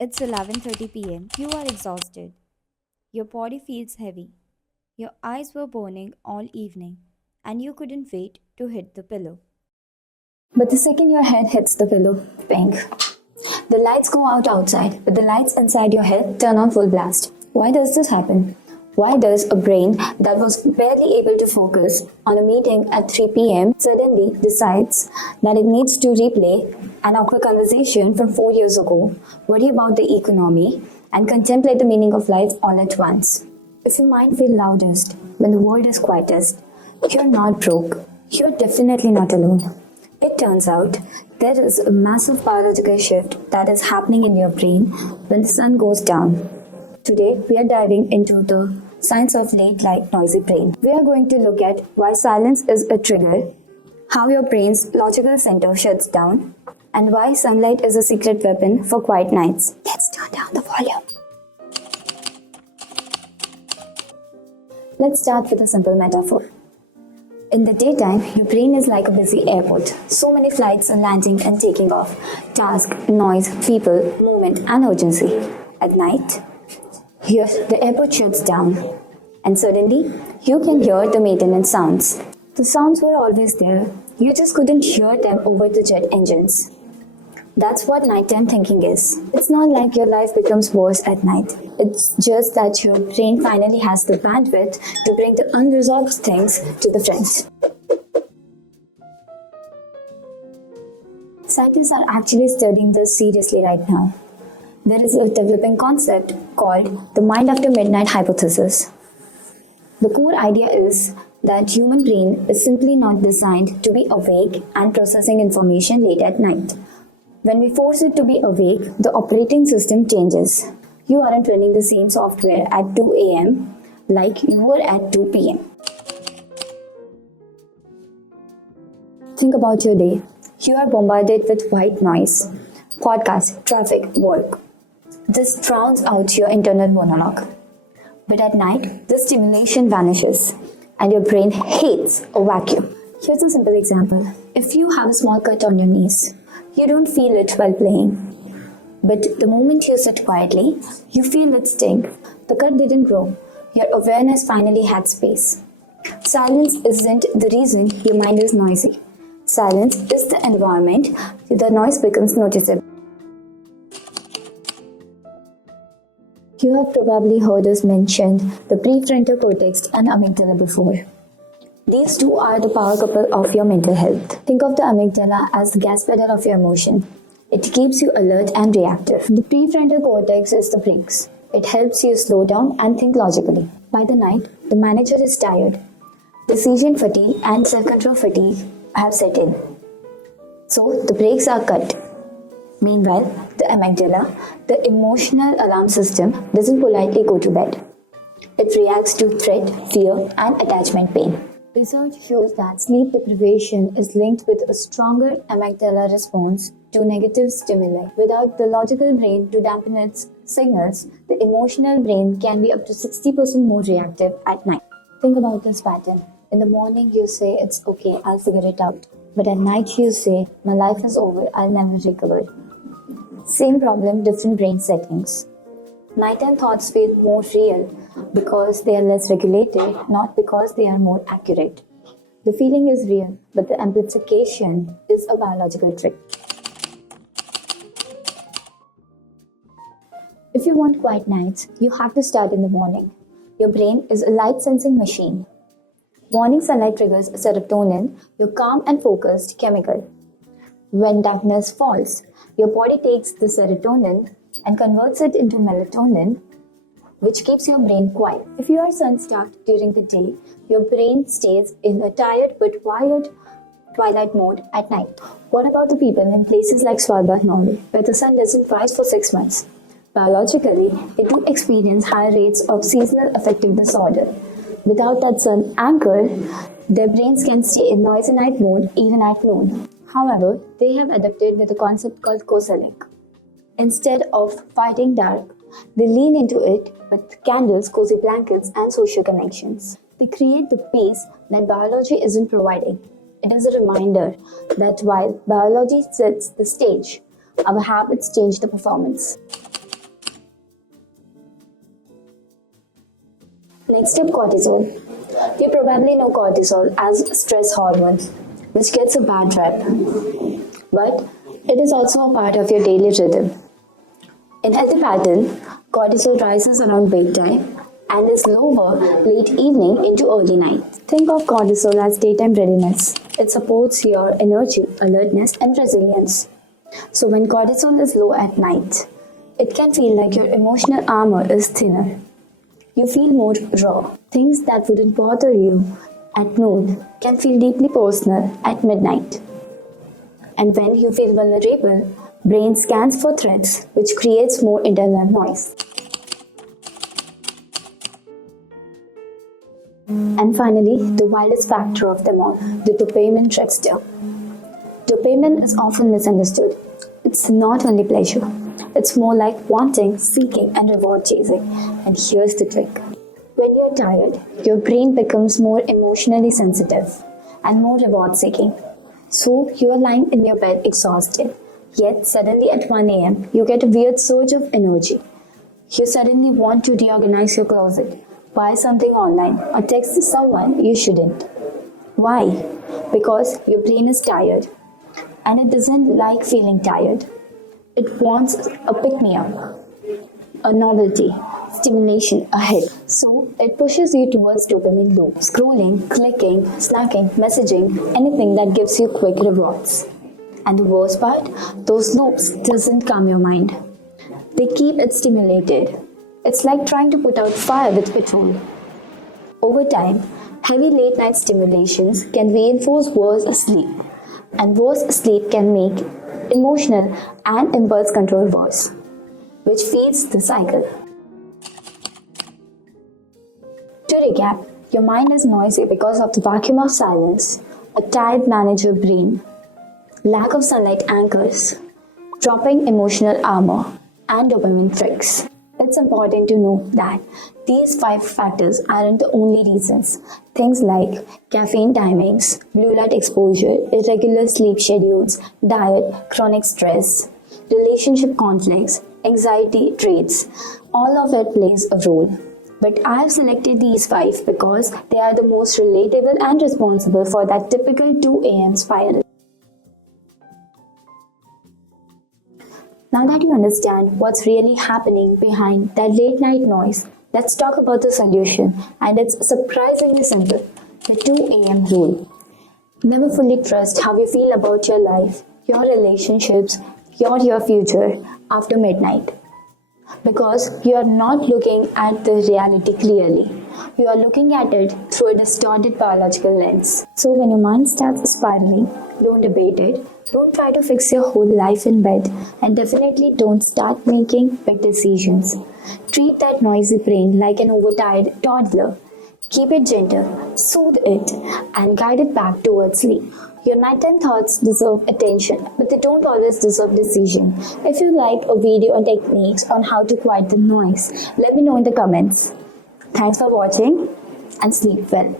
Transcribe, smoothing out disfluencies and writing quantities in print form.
It's 11:30 p.m. You are exhausted. Your body feels heavy. Your eyes were burning all evening, and you couldn't wait to hit the pillow. But the second your head hits the pillow, ping. The lights go out outside, but the lights inside your head turn on full blast. Why does this happen? Why does a brain that was barely able to focus on a meeting at 3 pm suddenly decides that it needs to replay an awkward conversation from 4 years ago, worry about the economy, and contemplate the meaning of life all at once? If your mind feels loudest when the world is quietest, you're not broke. You're definitely not alone. It turns out there is a massive biological shift that is happening in your brain when the sun goes down. Today, we are diving into the science of late light noisy brain. We are going to look at why silence is a trigger, how your brain's logical center shuts down, and why sunlight is a secret weapon for quiet nights. Let's turn down the volume. Let's start with a simple metaphor. In the daytime, your brain is like a busy airport. So many flights are landing and taking off. Task, noise, people, movement, and urgency. At night, here the airport shuts down. And suddenly, you can hear the maintenance sounds. The sounds were always there. You just couldn't hear them over the jet engines. That's what nighttime thinking is. It's not like your life becomes worse at night. It's just that your brain finally has the bandwidth to bring the unresolved things to the front. Scientists are actually studying this seriously right now. There is a developing concept called the mind after midnight hypothesis. The core idea is that human brain is simply not designed to be awake and processing information late at night. When we force it to be awake, the operating system changes. You aren't running the same software at 2 a.m. like you were at 2 p.m. Think about your day. You are bombarded with white noise, podcast, traffic, work. This drowns out your internal monologue. But at night, the stimulation vanishes and your brain hates a vacuum. Here's a simple example. If you have a small cut on your knees, you don't feel it while playing. But the moment you sit quietly, you feel it sting. The cut didn't grow. Your awareness finally had space. Silence isn't the reason your mind is noisy. Silence is the environment the noise becomes noticeable. You have probably heard us mention the prefrontal cortex and amygdala before. These two are the power couple of your mental health. Think of the amygdala as the gas pedal of your emotion. It keeps you alert and reactive. The prefrontal cortex is the brakes. It helps you slow down and think logically. By the night, the manager is tired. Decision fatigue and self-control fatigue have set in. So the brakes are cut. Meanwhile, the amygdala, the emotional alarm system, doesn't politely go to bed. It reacts to threat, fear, and attachment pain. Research shows that sleep deprivation is linked with a stronger amygdala response to negative stimuli. Without the logical brain to dampen its signals, the emotional brain can be up to 60% more reactive at night. Think about this pattern. In the morning, you say, "It's okay, I'll figure it out." But at night, you say, "My life is over, I'll never recover." Same problem, different brain settings. Nighttime thoughts feel more real because they are less regulated, not because they are more accurate. The feeling is real, but the amplification is a biological trick. If you want quiet nights, you have to start in the morning. Your brain is a light sensing machine. Morning sunlight triggers serotonin, your calm and focused chemical. When darkness falls, your body takes the serotonin and converts it into melatonin, which keeps your brain quiet. If you are sun-starved during the day, your brain stays in a tired but wired twilight mode at night. What about the people in places like Svalbard, Norway, where the sun doesn't rise for 6 months? Biologically, they do experience high rates of seasonal affective disorder. Without that sun anchor, their brains can stay in noisy night mode even at noon. However, they have adapted with a concept called coselling. Instead of fighting dark, they lean into it with candles, cozy blankets, and social connections. They create the peace that biology isn't providing. It is a reminder that while biology sets the stage, our habits change the performance. Next up, cortisol. You probably know cortisol as stress hormone, which gets a bad rep. But it is also a part of your daily rhythm. In healthy pattern, cortisol rises around bedtime and is lower late evening into early night. Think of cortisol as daytime readiness. It supports your energy, alertness, and resilience. So when cortisol is low at night, it can feel like your emotional armor is thinner. You feel more raw. Things that wouldn't bother you at noon can feel deeply personal at midnight. And when you feel vulnerable, brain scans for threats, which creates more internal noise. And finally, the wildest factor of them all, the dopamine trickster. Dopamine is often misunderstood. It's not only pleasure, it's more like wanting, seeking, and reward chasing. And here's the trick. When you're tired, your brain becomes more emotionally sensitive and more reward seeking. So you are lying in your bed exhausted, yet suddenly at 1 a.m., you get a weird surge of energy. You suddenly want to reorganize your closet, buy something online, or text someone you shouldn't. Why? Because your brain is tired and it doesn't like feeling tired. It wants a pick me up, a novelty, stimulation, a hit. So it pushes you towards dopamine loop, scrolling, clicking, snacking, messaging, anything that gives you quick rewards. And the worst part, those loops doesn't calm your mind. They keep it stimulated. It's like trying to put out fire with petrol. Over time, heavy late night stimulations can reinforce worse sleep, and worse sleep can make emotional and impulse control worse, which feeds the cycle. To recap, your mind is noisy because of the vacuum of silence, a tired manager brain, lack of sunlight anchors, dropping emotional armor, and dopamine tricks. It's important to know that these 5 factors aren't the only reasons. Things like caffeine timings, blue light exposure, irregular sleep schedules, diet, chronic stress, relationship conflicts, anxiety traits, all of it plays a role. But I have selected these 5 because they are the most relatable and responsible for that typical 2 a.m. spiral. Now that you understand what's really happening behind that late night noise, let's talk about the solution, and it's surprisingly simple, the 2 a.m. rule. Never fully trust how you feel about your life, your relationships, your future after midnight. Because you are not looking at the reality clearly. You are looking at it through a distorted biological lens. So when your mind starts spiraling, don't debate it. Don't try to fix your whole life in bed, and definitely don't start making big decisions. Treat that noisy brain like an overtired toddler. Keep it gentle, soothe it, and guide it back towards sleep. Your nighttime thoughts deserve attention, but they don't always deserve decision. If you like a video on techniques on how to quiet the noise, let me know in the comments. Thanks for watching and sleep well.